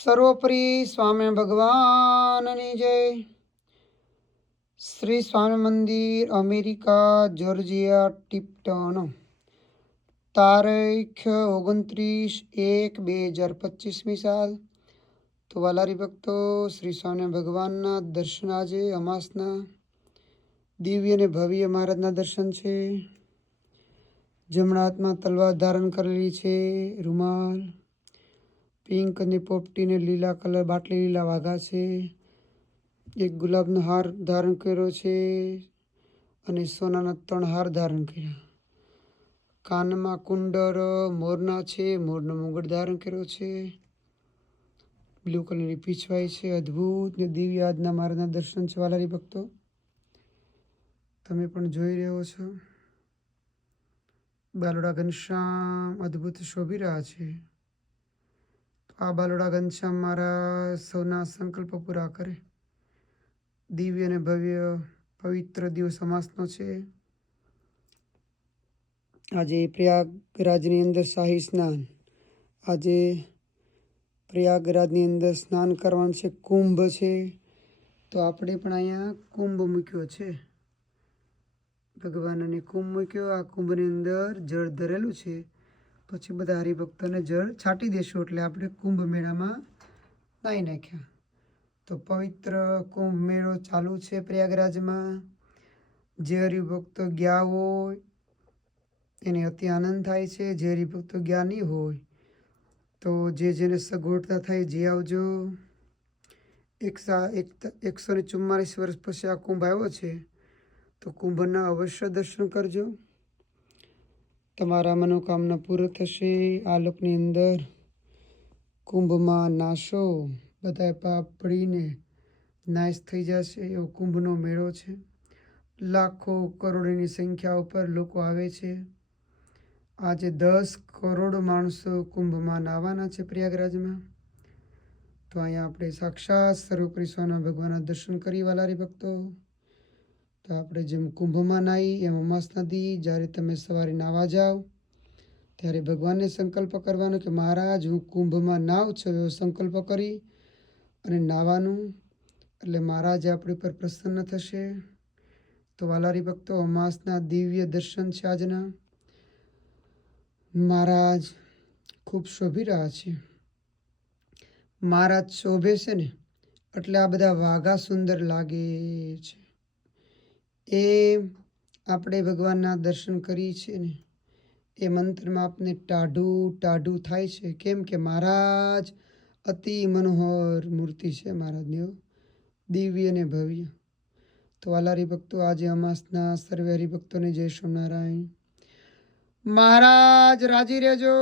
સર્વોપરી સ્વામી ભગવાનની જય. શ્રી સ્વામી મંદિર, અમેરિકા, જોર્જિયા, ટિપ્ટન. તારીખ 29/1/2025 સાલ. તો વાલારી ભક્તો, શ્રી સ્વામી ભગવાનના દર્શન આજે અમાસના દિવ્ય અને ભવ્ય મહારાજના દર્શન છે. જમણા હાથમાં તલવાર ધારણ કરેલી છે, રૂમાલ, પિંક અને પોપટીને લીલા કલર બાટલી લીલા વાઘા છે. એક ગુલાબનો હાર ધારણ કર્યો છે અને સોનાના 3 હાર ધારણ કર્યા. કાનમાં કુંડળ મોરના છે, મોરનો મુગટ ધારણ કર્યો છે. બ્લુ કલરની પીછવાઈ છે. અદ્ભુત ને દિવ્ય આજના મહારાજના દર્શન છે વાલારી ભક્તો. તમે પણ જોઈ રહ્યો છો. બાલોડા ઘનશ્યામ અદ્ભુત શોભી રહ્યા છે. આ બાલોડા ઘનશ્યામ મારા સૌના સંકલ્પ પૂરા કરે. દિવ્ય અને ભવ્ય પવિત્ર દિવસ અમાસનો છે. આજે પ્રયાગરાજની અંદર શાહી સ્નાન. આજે પ્રયાગરાજની અંદર સ્નાન કરવાનું છે. કુંભ છે, તો આપણે પણ અહીંયા કુંભ મૂક્યો છે. ભગવાન અને કુંભ મૂક્યો. આ કુંભની અંદર જળ ધરેલું છે. પછી બધા હરિભક્તોને જળ છાંટી દેશું એટલે આપણે કુંભ મેળામાં નાહી નાખ્યા. તો પવિત્ર કુંભ મેળો ચાલુ છે પ્રયાગરાજમાં. જે હરિભક્તો ગયા હોય એને અતિ આનંદ થાય છે. જે હરિભક્તો ગયા નહીં હોય તો જેને સગવડતા થાય જઈ આવજો. 144 વર્ષ પછી આ કુંભ આવ્યો છે, તો કુંભના અવશ્ય દર્શન કરજો. તમારા મનોકામના પૂર્ણ થશે. આ લોકની અંદર કુંભમાં નાશો, બધા પાપ પડીને નાશ થઈ જશે એવો કુંભનો મેળો છે. લાખો કરોડોની સંખ્યા ઉપર લોકો આવે છે. આજે 10 કરોડ માણસો કુંભમાં નાહવાના છે પ્રયાગરાજમાં. તો અહીંયા આપણે સાક્ષાત સર્વોપરી સ્વામી ભગવાનના દર્શન કરી વાલારી ભક્તો. તો આપણે જેમ કુંભમાં નાહી એમ અમાસના દી જ્યારે તમે સવારે નાહવા જાઓ ત્યારે ભગવાનને સંકલ્પ કરવાનો કે મહારાજ હું કુંભમાં નાહું છું એવો સંકલ્પ કરી અને નાહવાનું. એટલે મહારાજ આપણી પર પ્રસન્ન થશે. તો વાલારી ભક્તો, અમાસના દિવ્ય દર્શન છે આજના. મહારાજ ખૂબ શોભી રહ્યા છે. મહારાજ શોભે છે ને એટલે આ બધા વાઘા સુંદર લાગે છે. એ આપણે ભગવાનના દર્શન કરીએ છીએ ને એ મંત્રમાં આપને ટાઢું થાય છે. કેમ કે મહારાજ અતિ મનોહર મૂર્તિ છે મહારાજની, દિવ્ય અને ભવ્ય. તો વાલારી ભક્તો, આજે અમાસના સર્વે હરિભક્તોને જય સ્વામિનારાયણ. મહારાજ રાજી રહેજો.